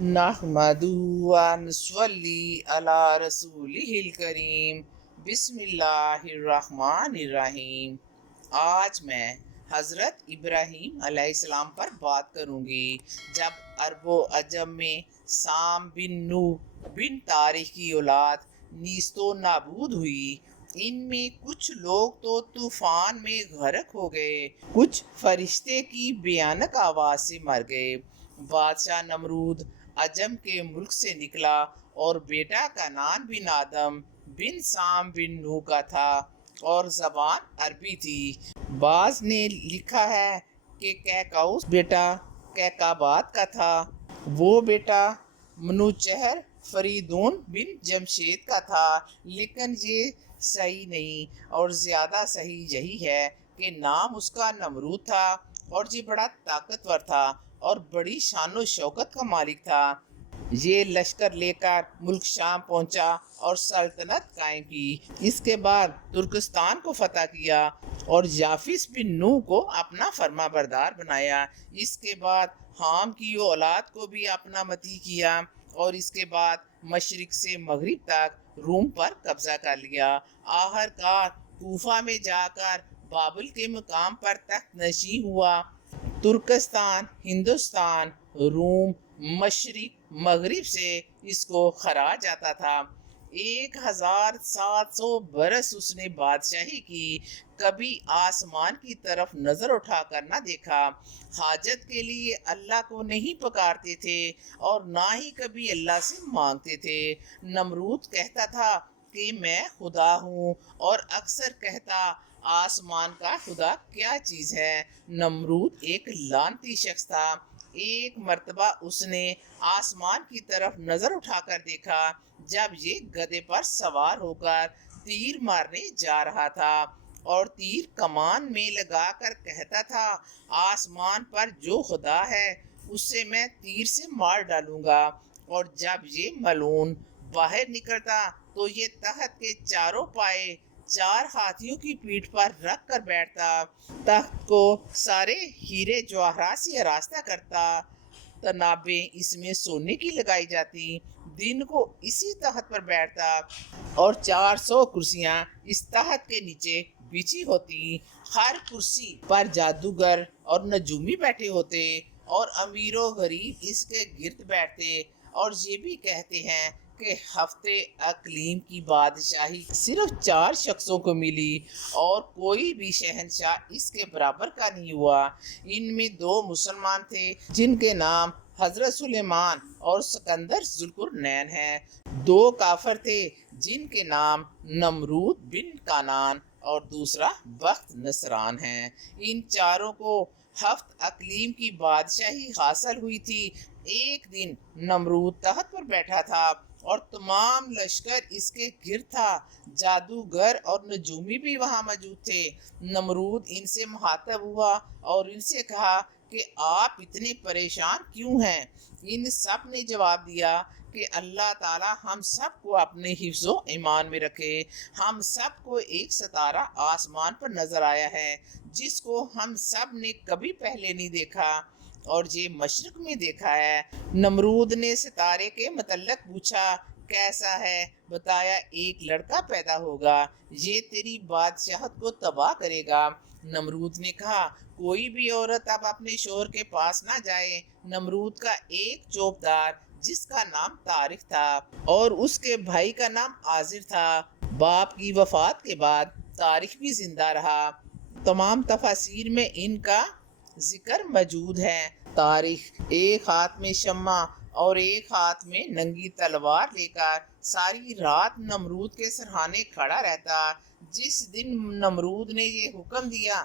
نحمدہ و نصلی علی رسولہ الکریم۔ بسم اللہ الرحمن الرحیم۔ آج میں حضرت ابراہیم علیہ السلام پر بات کروں گی۔ جب عرب و عجم میں سام بن نوح بن تاریخ کی اولاد نیست و نابود ہوئی، ان میں کچھ لوگ تو طوفان میں غرق ہو گئے، کچھ فرشتے کی بھیانک آواز سے مر گئے۔ بادشاہ نمرود عجم کے ملک سے نکلا اور بیٹا کنعان بن آدم بن سام بن نوح کا تھا اور زبان عربی تھی۔ بعض نے لکھا ہے کہ کیکاؤس بیٹا کیکاباد کا تھا، وہ بیٹا منوچہر فریدون بن جمشید کا تھا، لیکن یہ صحیح نہیں، اور زیادہ صحیح یہی ہے کہ نام اس کا نمرود تھا، اور یہ بڑا طاقتور تھا اور بڑی شان و شوکت کا مالک تھا۔ یہ لشکر لے کر ملک شام پہنچا اور سلطنت قائم کی۔ اس کے بعد ترکستان کو فتح کیا اور یافس بن نوح کو اپنا فرما بردار بنایا۔ اس کے بعد حام کی اولاد کو بھی اپنا مطیع کیا اور اس کے بعد مشرق سے مغرب تک روم پر قبضہ کر لیا۔ آخر کار کوفہ میں جا کر بابل کے مقام پر تخت نشین ہوا۔ ترکستان، ہندوستان، روم، مشرق مغرب سے اس کو خراج آتا تھا۔ 1700 برس اس نے بادشاہی کی، کبھی آسمان کی طرف نظر اٹھا کر نہ دیکھا، حاجت کے لیے اللہ کو نہیں پکارتے تھے اور نہ ہی کبھی اللہ سے مانگتے تھے۔ نمرود کہتا تھا کہ میں خدا ہوں، اور اکثر کہتا آسمان کا خدا کیا چیز ہے۔ نمرود ایک لعنتی شخص تھا۔ ایک مرتبہ اس نے آسمان کی طرف نظر اٹھا کر دیکھا جب یہ گدھے پر سوار ہو کر تیر مارنے جا رہا تھا، اور تیر کمان میں لگا کر کہتا تھا آسمان پر جو خدا ہے اس سے میں تیر سے مار ڈالوں گا۔ اور جب یہ ملعون باہر نکلتا تو یہ تخت کے چاروں پائے 4 ہاتھیوں کی پیٹھ پر رکھ کر بیٹھتا، تخت کو سارے ہیرے جواہرات سے آراستہ کرتا، تنابیں اس میں سونے کی لگائی جاتی، دن کو اسی تخت پر بیٹھتا، اور 400 کرسیاں اس تخت کے نیچے بچھی ہوتی۔ ہر کرسی پر جادوگر اور نجومی بیٹھے ہوتے، اور امیر و غریب اس کے گرد بیٹھتے، اور یہ بھی کہتے ہیں کہ ہفتے اقلیم کی بادشاہی صرف 4 شخصوں کو ملی، اور کوئی بھی شہنشاہ اس کے برابر کا نہیں ہوا۔ ان میں 2 مسلمان تھے جن کے نام حضرت سلیمان اور سکندر ذوالقرنین ہیں۔ 2 کافر تھے جن کے نام نمرود بن کنعان اور دوسرا بخت نصران ہیں۔ ان چاروں کو ہفت اقلیم کی بادشاہی حاصل ہوئی تھی۔ ایک دن نمرود تخت پر بیٹھا تھا اور تمام لشکر اس کے گرد تھا، جادوگر اور نجومی بھی وہاں موجود تھے۔ نمرود ان سے مخاطب ہوا اور ان سے کہا کہ آپ اتنے پریشان کیوں ہیں؟ ان سب نے جواب دیا کہ اللہ تعالی ہم سب کو اپنے حفظ و ایمان میں رکھے۔ ہم سب کو ایک ستارہ آسمان پر نظر آیا ہے جس کو ہم سب نے کبھی پہلے نہیں دیکھا، اور یہ مشرق میں دیکھا ہے۔ نمرود نے ستارے کے متعلق پوچھا کیسا ہے؟ بتایا ایک لڑکا پیدا ہوگا، یہ تیری بادشاہت کو تباہ کرے گا۔ نمرود نے کہا کوئی بھی عورت اب اپنے شوہر کے پاس نہ جائے۔ نمرود کا ایک چوبدار جس کا نام طارق تھا اور اس کے بھائی کا نام عازر تھا، باپ کی وفات کے بعد طارق بھی زندہ رہا۔ تمام تفاسیر میں ان کا ذکر موجود ہے۔ طارق ایک ہاتھ میں شمع اور ایک ہاتھ میں ننگی تلوار لے کر ساری رات نمرود کے سرہانے کھڑا رہتا۔ جس دن نمرود نے یہ حکم دیا،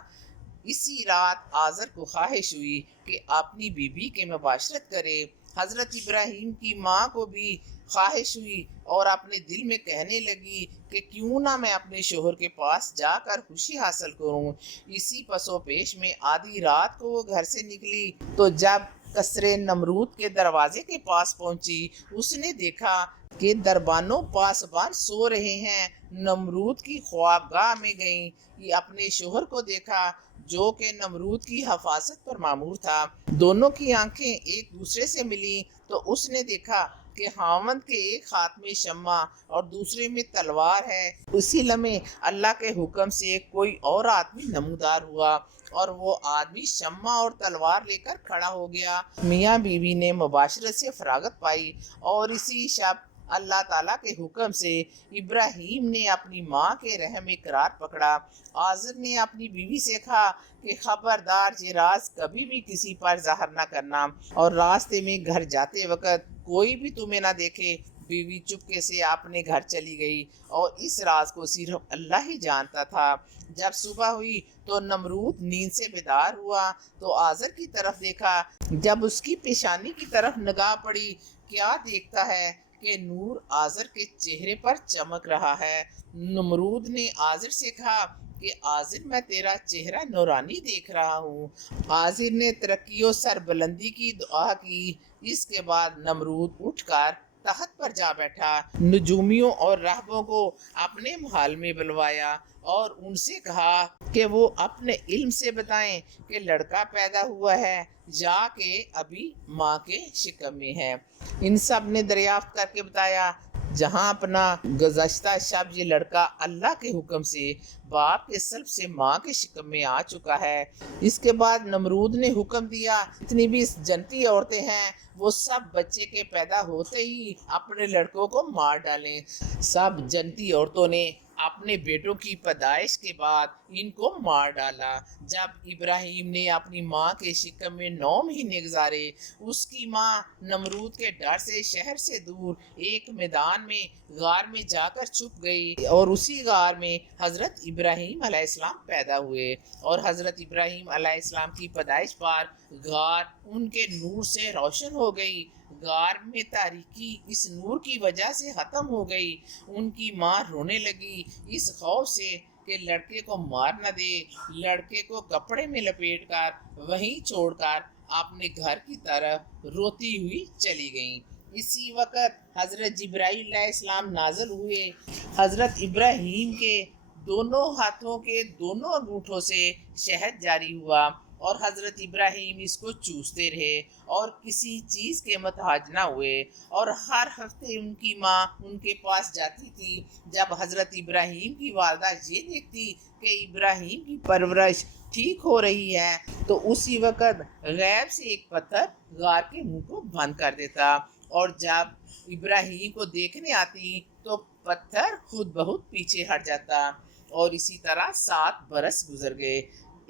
اسی رات عازر کو خواہش ہوئی کہ اپنی بیوی کے مباشرت کرے۔ حضرت ابراہیم کی ماں کو بھی خواہش ہوئی اور اپنے دل میں کہنے لگی کہ کیوں نہ میں اپنے شوہر کے پاس جا کر خوشی حاصل کروں۔ اسی پس و پیش میں آدھی رات کو وہ گھر سے نکلی تو جب قصر نمرود کے دروازے کے پاس پہنچی، اس نے دیکھا کہ دربانوں پاسبان سو رہے ہیں۔ نمرود کی خوابگاہ میں گئیں، اپنے شوہر کو دیکھا جو کہ نمرود کی حفاظت پر مامور تھا۔ دونوں کی آنکھیں ایک دوسرے سے ملی تو اس نے دیکھا کہ خاوند کے ایک ہاتھ میں شمع اور دوسرے میں تلوار ہے۔ اسی لمحے اللہ کے حکم سے کوئی اور آدمی نمودار ہوا اور وہ آدمی شمع اور تلوار لے کر کھڑا ہو گیا۔ میاں بیوی نے مباشرت سے فراغت پائی اور اسی شب اللہ تعالیٰ کے حکم سے ابراہیم نے اپنی ماں کے رحم میں قرار پکڑا۔ آزر نے اپنی بیوی سے کہا کہ خبردار یہ راز کبھی بھی کسی پر ظاہر نہ کرنا، اور راستے میں گھر جاتے وقت کوئی بھی تمہیں نہ دیکھے۔ بیوی چپکے سے اپنے گھر چلی گئی اور اس راز کو صرف اللہ ہی جانتا تھا۔ جب صبح ہوئی تو نمرود نیند سے بیدار ہوا تو آزر کی طرف دیکھا۔ جب اس کی پیشانی کی طرف نگاہ پڑی، کیا دیکھتا ہے کہ نور آزر کے چہرے پر چمک رہا ہے۔ نمرود نے آزر سے کہا کہ آزر میں تیرا چہرہ نورانی دیکھ رہا ہوں۔ آزر نے ترقی و سربلندی کی دعا کی۔ اس کے بعد نمرود اٹھ کر تخت پر جا بیٹھا، نجومیوں اور راہبوں کو اپنے محل میں بلوایا اور ان سے کہا کہ وہ اپنے علم سے بتائیں کہ لڑکا پیدا ہوا ہے یا کہ ابھی ماں کے شکم میں ہے۔ ان سب نے دریافت کر کے بتایا جہاں اپنا گزشتہ شب یہ لڑکا اللہ کے حکم سے باپ کے سلب سے ماں کے شکم میں آ چکا ہے۔ اس کے بعد نمرود نے حکم دیا جتنی بھی جنتی عورتیں ہیں وہ سب بچے کے پیدا ہوتے ہی اپنے لڑکوں کو مار ڈالیں۔ سب جنتی عورتوں نے اپنے بیٹوں کی پیدائش کے بعد ان کو مار ڈالا۔ جب ابراہیم نے اپنی ماں کے شکم میں 9 مہینے گزارے، اس کی ماں نمرود کے ڈر سے شہر سے دور ایک میدان میں غار میں جا کر چھپ گئی، اور اسی غار میں حضرت ابراہیم علیہ السلام پیدا ہوئے، اور حضرت ابراہیم علیہ السلام کی پیدائش پر غار ان کے نور سے روشن ہو گئی۔ غار میں تاریکی اس نور کی وجہ سے ختم ہو گئی۔ ان کی ماں رونے لگی اس خوف سے کہ لڑکے کو مار نہ دے۔ لڑکے کو کپڑے میں لپیٹ کر وہیں چھوڑ کر اپنے گھر کی طرف روتی ہوئی چلی گئیں۔ اسی وقت حضرت جبرائیل علیہ السلام نازل ہوئے۔ حضرت ابراہیم کے دونوں ہاتھوں کے دونوں انگوٹھوں سے شہد جاری ہوا اور حضرت ابراہیم اس کو چوستے رہے اور کسی چیز کے محتاج نہ ہوئے، اور ہر ہفتے ان کی ماں ان کے پاس جاتی تھی۔ جب حضرت ابراہیم کی والدہ یہ دیکھتی کہ ابراہیم کی پرورش ٹھیک ہو رہی ہے تو اسی وقت غیب سے ایک پتھر غار کے منہ کو بند کر دیتا، اور جب ابراہیم کو دیکھنے آتی تو پتھر خود بخود پیچھے ہٹ جاتا، اور اسی طرح 7 برس گزر گئے۔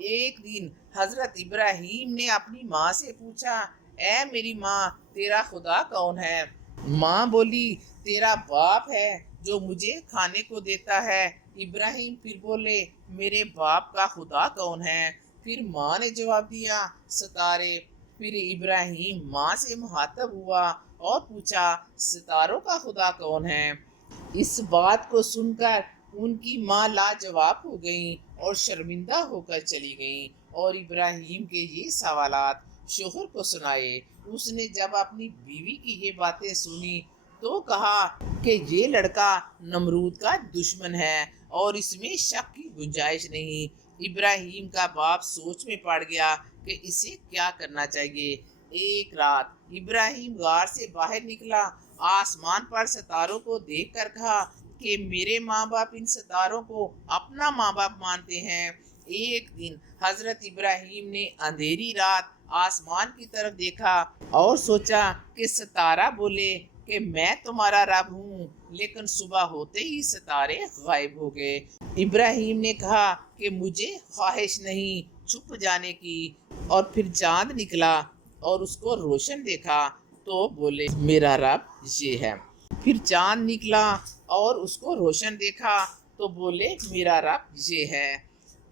ایک دن حضرت ابراہیم نے اپنی ماں سے پوچھا، اے میری ماں، تیرا خدا کون ہے؟ ماں بولی، تیرا باپ ہے جو مجھے کھانے کو دیتا ہے۔ ابراہیم پھر بولے، میرے باپ کا خدا کون ہے؟ پھر ماں نے جواب دیا، ستارے۔ پھر ابراہیم ماں سے مخاطب ہوا اور پوچھا، ستاروں کا خدا کون ہے؟ اس بات کو سن کر ان کی ماں لاجواب ہو گئیں اور شرمندہ ہو کر چلی گئیں، اور ابراہیم کے یہ سوالات شوہر کو سنائے۔ اس نے جب اپنی بیوی کی یہ باتیں سنی تو کہا کہ یہ لڑکا نمرود کا دشمن ہے اور اس میں شک کی گنجائش نہیں۔ ابراہیم کا باپ سوچ میں پڑ گیا کہ اسے کیا کرنا چاہیے۔ ایک رات ابراہیم غار سے باہر نکلا، آسمان پر ستاروں کو دیکھ کر کہا کہ میرے ماں باپ ان ستاروں کو اپنا ماں باپ مانتے ہیں۔ ایک دن حضرت ابراہیم نے اندھیری رات آسمان کی طرف دیکھا اور سوچا کہ ستارہ بولے کہ میں تمہارا رب ہوں، لیکن صبح ہوتے ہی ستارے غائب ہو گئے۔ ابراہیم نے کہا کہ مجھے خواہش نہیں چھپ جانے کی، اور پھر چاند نکلا اور اس کو روشن دیکھا تو بولے میرا رب یہ ہے۔ پھر چاند نکلا اور اس کو روشن دیکھا تو بولے میرا رب یہ ہے۔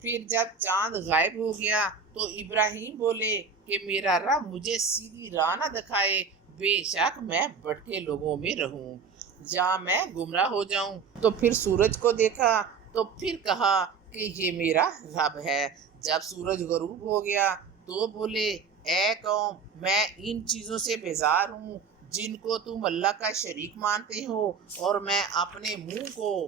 پھر جب چاند غائب ہو گیا تو ابراہیم بولے کہ میرا رب مجھے سیدھی راہ نہ دکھائے، بے شک میں بھٹکے لوگوں میں رہوں، جہاں میں گمراہ ہو جاؤں۔ تو پھر سورج کو دیکھا تو پھر کہا کہ یہ میرا رب ہے۔ جب سورج غروب ہو گیا تو بولے اے قوم، میں ان چیزوں سے بیزار ہوں جن کو تم اللہ کا شریک مانتے ہو، اور میں اپنے منہ کو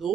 2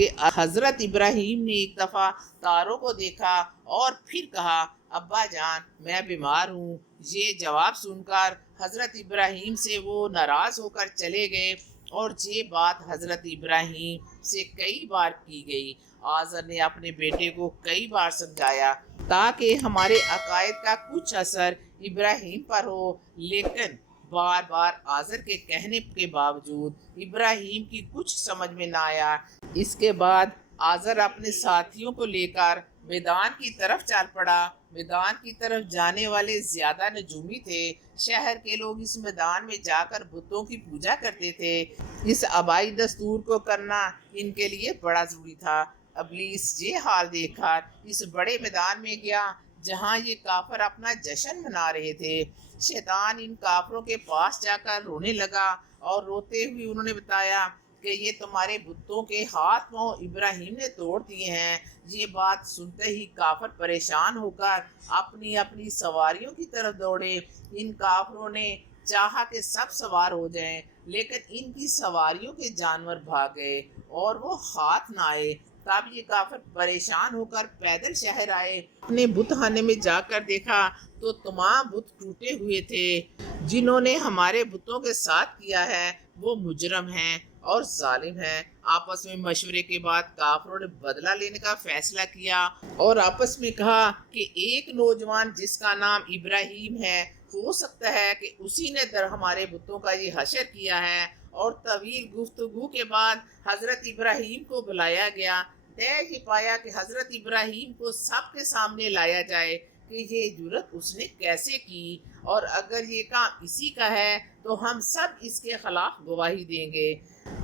کہ حضرت ابراہیم نے ایک دفعہ تاروں کو دیکھا اور پھر کہا ابا جان میں بیمار ہوں۔ یہ جواب سن کر حضرت ابراہیم سے وہ ناراض ہو کر چلے گئے اور یہ بات حضرت ابراہیم سے کئی بار کی گئی۔ آزر نے اپنے بیٹے کو کئی بار سمجھایا تاکہ ہمارے عقائد کا کچھ اثر ابراہیم پر ہو، لیکن بار بار آزر کے کہنے کے باوجود ابراہیم کی کچھ سمجھ میں نہ آیا۔ اس کے بعد آزر اپنے ساتھیوں کو لے کر میدان کی طرف چل پڑا۔ میدان کی طرف جانے والے زیادہ نجومی تھے۔ شہر کے لوگ اس میدان میں جا کر بتوں کی پوجا کرتے تھے۔ اس آبائی دستور کو کرنا ان کے لیے بڑا ضروری تھا۔ ابلیس یہ حال دیکھ کر اس بڑے میدان میں گیا جہاں یہ کافر اپنا جشن منا رہے تھے۔ شیطان ان کافروں کے پاس جا کر رونے لگا اور روتے ہوئے انہوں نے بتایا کہ یہ تمہارے بتوں کے ہاتھ پاؤں ابراہیم نے توڑ دیے ہیں۔ یہ بات سنتے ہی کافر پریشان ہو کر اپنی اپنی سواریوں کی طرف دوڑے۔ ان کافروں نے چاہا کہ سب سوار ہو جائیں، لیکن ان کی سواریوں کے جانور بھاگ گئے اور وہ ہاتھ نہ آئے۔ تب یہ کافر پریشان ہو کر پیدل شہر آئے۔ اپنے بت خانے میں جا کر دیکھا تو تمام بت ٹوٹے ہوئے تھے۔ جنہوں نے ہمارے بتوں کے ساتھ کیا ہے وہ مجرم ہیں اور ظالم ہیں۔ آپس میں مشورے کے بعد کافروں نے بدلہ لینے کا فیصلہ کیا اور آپس میں کہا کہ ایک نوجوان جس کا نام ابراہیم ہے، ہو سکتا ہے کہ اسی نے ہمارے بتوں کا یہ حشر کیا ہے۔ اور طویل گفتگو کے بعد حضرت ابراہیم کو بلایا گیا۔ طے یہ پایا کہ حضرت ابراہیم کو سب کے سامنے لایا جائے کہ یہ جرت اس نے کیسے کی، اور اگر یہ کام اسی کا ہے تو ہم سب اس کے خلاف گواہی دیں گے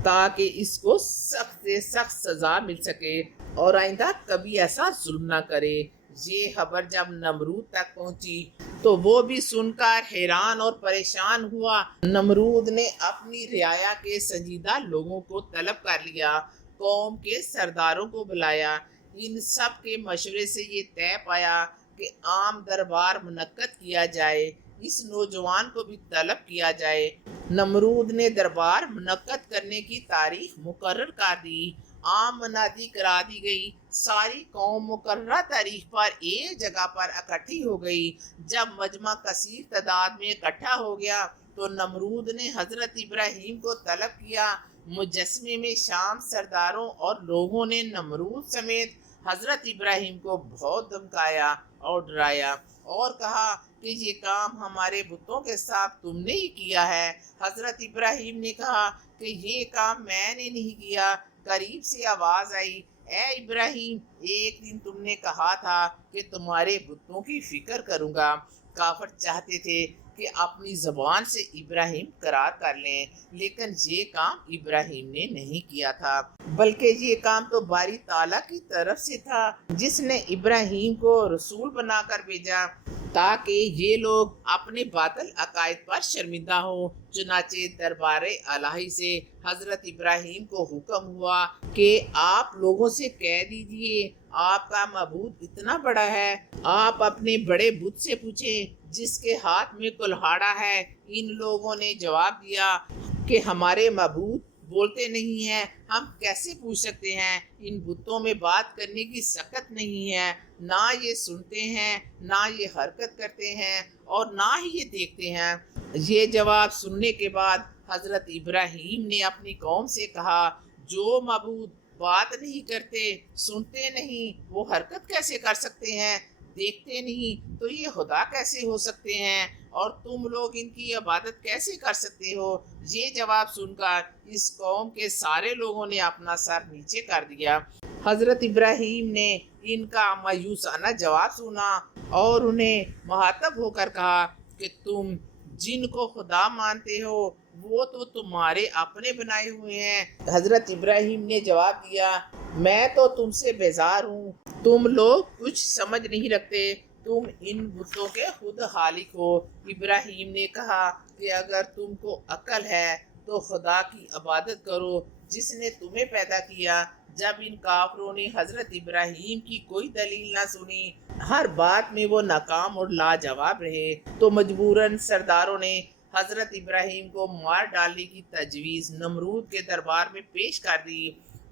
تاکہ اس کو سخت سے سخت سزا مل سکے اور آئندہ کبھی ایسا ظلم نہ کرے۔ یہ خبر جب نمرود تک پہنچی تو وہ بھی سن کر حیران اور پریشان ہوا۔ نمرود نے اپنی رعایا کے سنجیدہ لوگوں کو طلب کر لیا، قوم کے سرداروں کو بلایا۔ ان سب کے مشورے سے یہ طے پایا کہ عام دربار منعقد کیا جائے، اس نوجوان کو بھی طلب کیا جائے۔ نمرود نے دربار منعقد کرنے کی تاریخ مقرر کر دی۔ عام منادی کرا دی گئی۔ ساری قوم مقررہ تاریخ پر ایک جگہ پر اکٹھی ہو گئی۔ جب مجمع کثیر تعداد میں اکٹھا ہو گیا تو نمرود نے حضرت ابراہیم کو طلب کیا۔ مجسمے میں شام سرداروں اور لوگوں نے نمرود سمیت حضرت ابراہیم کو بہت دھمکایا اور ڈرایا اور کہا کہ یہ کام ہمارے بتوں کے ساتھ تم نے ہی کیا ہے۔ حضرت ابراہیم نے کہا کہ یہ کام میں نے نہیں کیا۔ قریب سے آواز آئی، اے ابراہیم، ایک دن تم نے کہا تھا کہ تمہارے بتوں کی فکر کروں گا۔ کافر چاہتے تھے کہ اپنی زبان سے ابراہیم قرار کر لیں، لیکن یہ کام ابراہیم نے نہیں کیا تھا، بلکہ یہ کام تو باری تعالیٰ کی طرف سے تھا، جس نے ابراہیم کو رسول بنا کر بھیجا تاکہ یہ لوگ اپنے باطل عقائد پر شرمندہ ہوں۔ چنانچہ دربار الہی سے حضرت ابراہیم کو حکم ہوا کہ آپ لوگوں سے کہہ دیجئے آپ کا معبود اتنا بڑا ہے، آپ اپنے بڑے بت سے پوچھیں جس کے ہاتھ میں کلہاڑا ہے۔ ان لوگوں نے جواب دیا کہ ہمارے معبود بولتے نہیں ہیں، ہم کیسے پوچھ سکتے ہیں؟ ان بتوں میں بات کرنے کی سکت نہیں ہے، نہ یہ سنتے ہیں، نہ یہ حرکت کرتے ہیں، اور نہ ہی یہ دیکھتے ہیں۔ یہ جواب سننے کے بعد حضرت ابراہیم نے اپنی قوم سے کہا، جو معبود بات نہیں کرتے، سنتے نہیں، وہ حرکت کیسے کر سکتے ہیں؟ دیکھتے نہیں تو یہ خدا کیسے ہو سکتے ہیں؟ اور تم لوگ ان کی عبادت کیسے کر سکتے ہو؟ یہ جواب سن کر اس قوم کے سارے لوگوں نے اپنا سر نیچے کر دیا۔ حضرت ابراہیم نے ان کا مایوسانہ جواب سنا اور انہیں مخاطب ہو کر کہا کہ تم جن کو خدا مانتے ہو وہ تو تمہارے اپنے بنائے ہوئے ہیں۔ حضرت ابراہیم نے جواب دیا، میں تو تم سے بیزار ہوں، تم لوگ کچھ سمجھ نہیں رکھتے، تم ان بتوں کے خود خالق ہو۔ ابراہیم نے کہا کہ اگر تم کو عقل ہے تو خدا کی عبادت کرو جس نے تمہیں پیدا کیا۔ جب ان کافروں نے حضرت ابراہیم کی کوئی دلیل نہ سنی، ہر بات میں وہ ناکام اور لاجواب رہے، تو مجبوراً سرداروں نے حضرت ابراہیم کو مار ڈالنے کی تجویز نمرود کے دربار میں پیش کر دی۔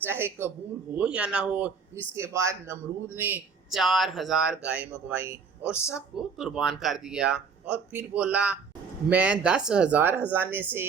چاہے قبول ہو یا نہ ہو۔ اس کے بعد نمرود نے 4000 گائیں منگوائیں اور سب کو قربان کر دیا، اور پھر بولا میں 10,000 خزانے سے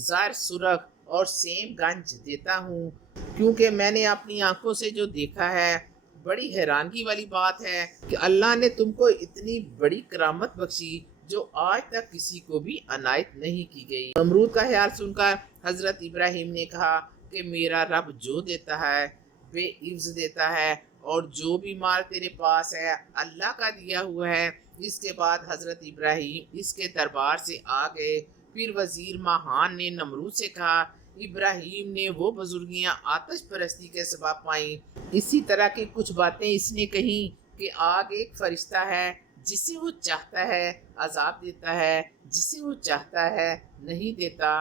زر، سرخ اور سیم گنج دیتا ہوں، کیونکہ میں نے اپنی آنکھوں سے جو دیکھا ہے۔ بڑی حیرانگی والی بات ہے کہ اللہ نے تم کو اتنی بڑی کرامت بخشی جو آج تک کسی کو بھی عنایت نہیں کی گئی۔ نمرود کا خیال سن کر حضرت ابراہیم نے کہا کہ میرا رب جو دیتا ہے بے عوض دیتا ہے، اور جو بھی مال تیرے پاس ہے اللہ کا دیا ہوا ہے۔ اس کے بعد حضرت ابراہیم اس کے دربار سے آ گئے۔ پھر وزیر ماہان نے نمرود سے کہا ابراہیم نے وہ بزرگیاں آتش پرستی کے سبب پائیں، اسی طرح کی کچھ باتیں اس نے کہیں کہ آگ ایک فرشتہ ہے، جسے وہ چاہتا ہے عذاب دیتا ہے، جسے وہ چاہتا ہے نہیں دیتا۔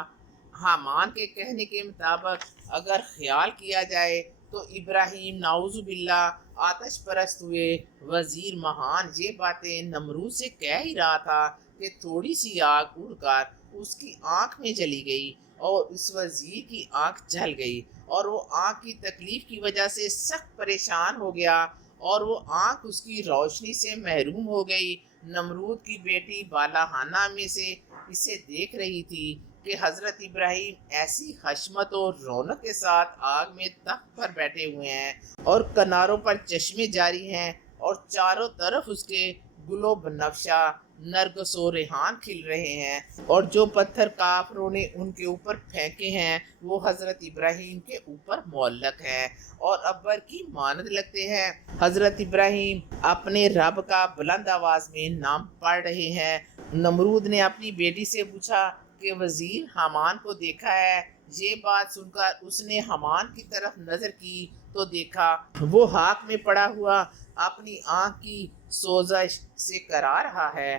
حامان کے کہنے کے مطابق اگر خیال کیا جائے تو ابراہیم نعوذ باللہ آتش پرست ہوئے۔ وزیر ماہان یہ باتیں نمرود سے کہہ ہی رہا تھا کہ تھوڑی سی آگ اڑ کر اس کی آنکھ میں چلی گئی، اور اس وزیر کی آنکھ جل گئی، اور وہ آنکھ کی تکلیف کی وجہ سے سخت پریشان ہو گیا، اور وہ آنکھ اس کی روشنی سے محروم ہو گئی۔ نمرود کی بیٹی بالہانہ میں سے اسے دیکھ رہی تھی کہ حضرت ابراہیم ایسی حشمت اور رونق کے ساتھ آگ میں تخت پر بیٹھے ہوئے ہیں، اور کناروں پر چشمے جاری ہیں، اور چاروں طرف اس کے گل و بنفشہ نرگس و ریحان کھل رہے ہیں، اور جو پتھر کافروں نے ان کے اوپر پھینکے ہیں وہ حضرت ابراہیم کے اوپر معلق ہیں اور ابر کی مانند لگتے ہیں۔ حضرت ابراہیم اپنے رب کا بلند آواز میں نام پڑھ رہے ہیں۔ نمرود نے اپنی بیٹی سے پوچھا کہ وزیر حامان کو دیکھا ہے؟ یہ بات سن کر اس نے حامان کی طرف نظر کی تو دیکھا وہ خاک میں پڑا ہوا اپنی آنکھ کی سوزش سے کرا رہا ہے۔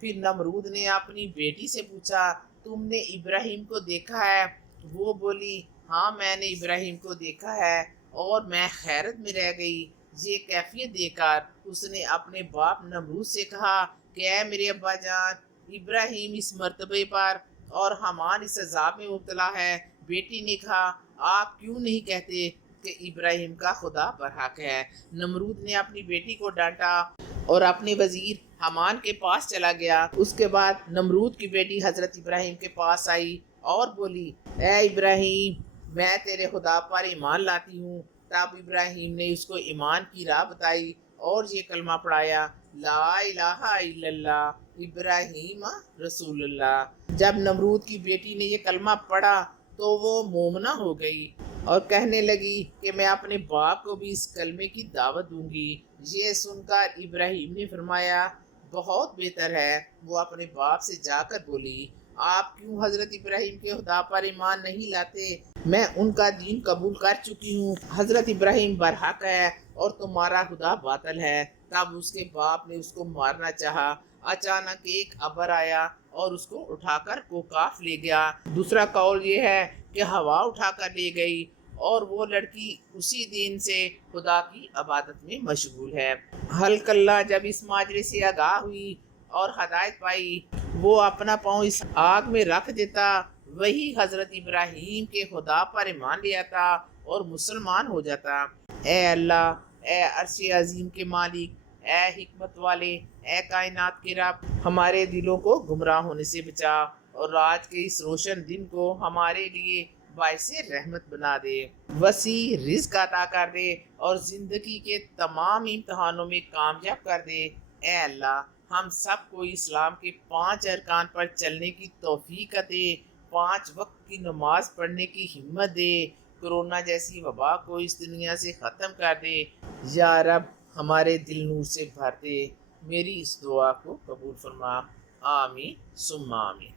پھر نمرود نے اپنی بیٹی سے پوچھا تم نے ابراہیم کو دیکھا ہے؟ وہ بولی ہاں میں نے ابراہیم کو دیکھا ہے، اور میں حیرت میں رہ گئی۔ یہ کیفیت دیکھ کر اس نے اپنے باپ نمرود سے کہا کہ اے میرے ابا جان، ابراہیم اس مرتبے پر اور حامان اس عذاب میں مبتلا ہے۔ بیٹی نے کہا آپ کیوں نہیں کہتے کہ ابراہیم کا خدا برحق ہے؟ نمرود نے اپنی بیٹی کو ڈانٹا اور اپنے وزیر حامان کے پاس چلا گیا۔ اس کے بعد نمرود کی بیٹی حضرت ابراہیم کے پاس آئی اور بولی اے ابراہیم، میں تیرے خدا پر ایمان لاتی ہوں۔ تب ابراہیم نے اس کو ایمان کی راہ بتائی اور یہ کلمہ پڑھایا لا الہ الا اللہ ابراہیم رسول اللہ۔ جب نمرود کی بیٹی نے یہ کلمہ پڑھا تو وہ مومنہ ہو گئی اور کہنے لگی کہ میں اپنے باپ کو بھی اس کلمے کی دعوت دوں گی۔ یہ سن کر ابراہیم نے فرمایا بہت بہتر ہے۔ وہ اپنے باپ سے جا کر بولی آپ کیوں حضرت ابراہیم کے خدا پر ایمان نہیں لاتے؟ میں ان کا دین قبول کر چکی ہوں۔ حضرت ابراہیم برحق ہے اور تمہارا خدا باطل ہے۔ تب اس کے باپ نے اس کو مارنا چاہا۔ اچانک ایک ابر آیا اور اس کو اٹھا کر کوکاف لے گیا۔ دوسرا قول یہ ہے کہ ہوا اٹھا کر لے گئی، اور وہ لڑکی اسی دن سے خدا کی عبادت میں مشغول ہے۔ ہلکلہ جب اس ماجرے سے آگاہ ہوئی اور ہدایت پائی، وہ اپنا پاؤں اس آگ میں رکھ دیتا، وہی حضرت ابراہیم کے خدا پر ایمان لے آتا اور مسلمان ہو جاتا۔ اے اللہ، اے عرش عظیم کے مالک، اے حکمت والے، اے کائنات کے رب، ہمارے دلوں کو گمراہ ہونے سے بچا، اور آج کے اس روشن دن کو ہمارے لیے باعث رحمت بنا دے، وسیع رزق عطا کر دے، اور زندگی کے تمام امتحانوں میں کامیاب کر دے۔ اے اللہ، ہم سب کو اسلام کے 5 ارکان پر چلنے کی توفیق دے، 5 وقت کی نماز پڑھنے کی ہمت دے، کرونا جیسی وبا کو اس دنیا سے ختم کر دے۔ یا رب، ہمارے دل نور سے بھر دے۔ میری اس دعا کو قبول فرما، آمین ثم آمین۔